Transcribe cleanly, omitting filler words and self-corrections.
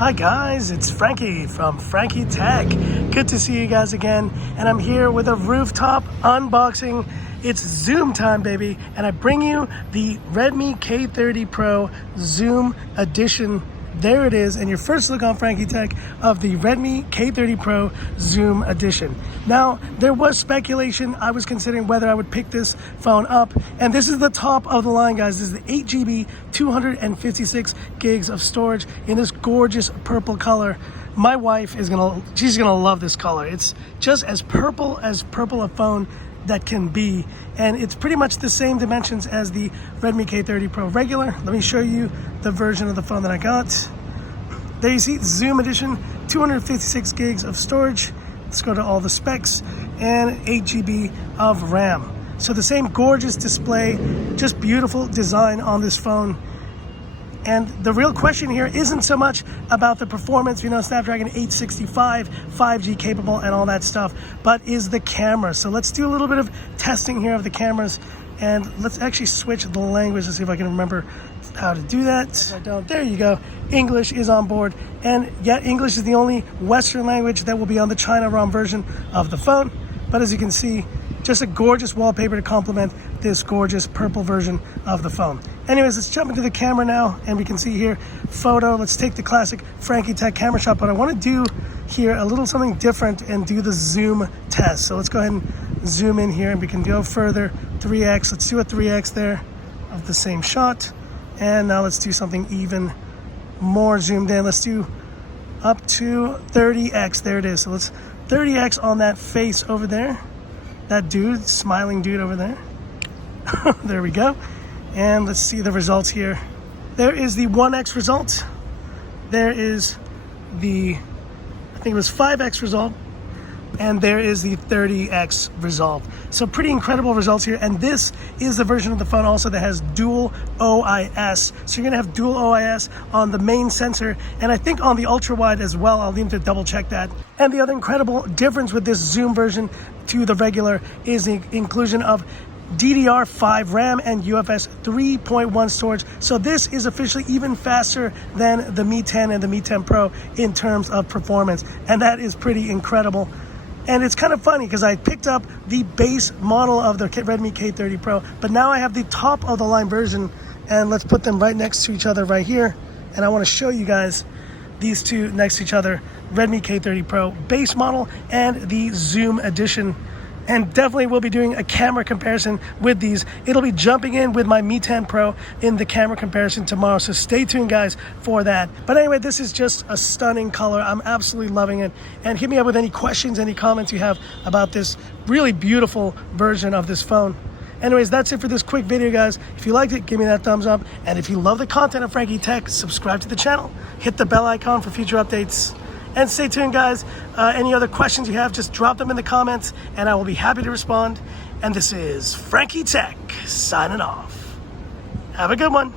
Hi guys, it's Frankie from Frankie Tech. Good to see you guys again, and I'm here with a rooftop unboxing. It's Zoom time, baby, and I bring you the Redmi K30 Pro Zoom Edition. There it is, and your first look on Frankie Tech of the Redmi K30 Pro Zoom Edition. Now, there was speculation. I was considering whether I would pick this phone up, and this is the top of the line, guys. This is the 8GB, 256 gigs of storage in this gorgeous purple color. My wife is she's gonna love this color. It's just as purple a phone that can be, and it's pretty much the same dimensions as the Redmi K30 Pro regular. Let me show you the version of the phone that I got. There you see Zoom Edition, 256 gigs of storage. Let's go to all the specs, and 8GB of RAM. So the same gorgeous display, just beautiful design on this phone. And the real question here isn't so much about the performance, Snapdragon 865, 5G capable and all that stuff, but is the camera. So let's do a little bit of testing here of the cameras, and let's actually switch the language to see if I can remember how to do that. I don't. There you go. English is on board, and yet English is the only Western language that will be on the China ROM version of the phone. But as you can see, just a gorgeous wallpaper to complement this gorgeous purple version of the phone. Anyways, let's jump into the camera now, and we can see here photo. Let's take the classic Frankie Tech camera shot, but I want to do here a little something different and do the zoom test. So let's go ahead and zoom in here, and we can go further. 3x. Let's do a 3x there of the same shot, and now let's do something even more zoomed in. Let's do up to 30x. There it is. So let's 30x on that face over there. That dude, smiling dude over there. There we go. And let's see the results here. There is the 1x result. There is the, I think it was 5x result. And there is the 30x result. So pretty incredible results here. And this is the version of the phone also that has dual OIS. So you're gonna have dual OIS on the main sensor, and I think on the ultra wide as well. I'll need to double check that. And the other incredible difference with this Zoom version to the regular is the inclusion of Ddr5 Ram and UFS 3.1 storage. So this is officially even faster than the Mi 10 and the Mi 10 Pro in terms of performance. And that is pretty incredible. And it's kind of funny because I picked up the base model of the Redmi K30 Pro, but now I have the top of the line version, and let's put them right next to each other right here. And I want to show you guys these two next to each other, Redmi K30 Pro base model and the Zoom Edition. And definitely we'll be doing a camera comparison with these. It'll be jumping in with my Mi 10 Pro in the camera comparison tomorrow, so stay tuned guys for that. But anyway, this is just a stunning color. I'm absolutely loving it. And hit me up with any questions, any comments you have about this really beautiful version of this phone. Anyways, that's it for this quick video, guys. If you liked it, give me that thumbs up. And if you love the content of Frankie Tech, subscribe to the channel, hit the bell icon for future updates. And stay tuned, guys. Any other questions you have, just drop them in the comments, and I will be happy to respond. And this is Frankie Tech signing off. Have a good one.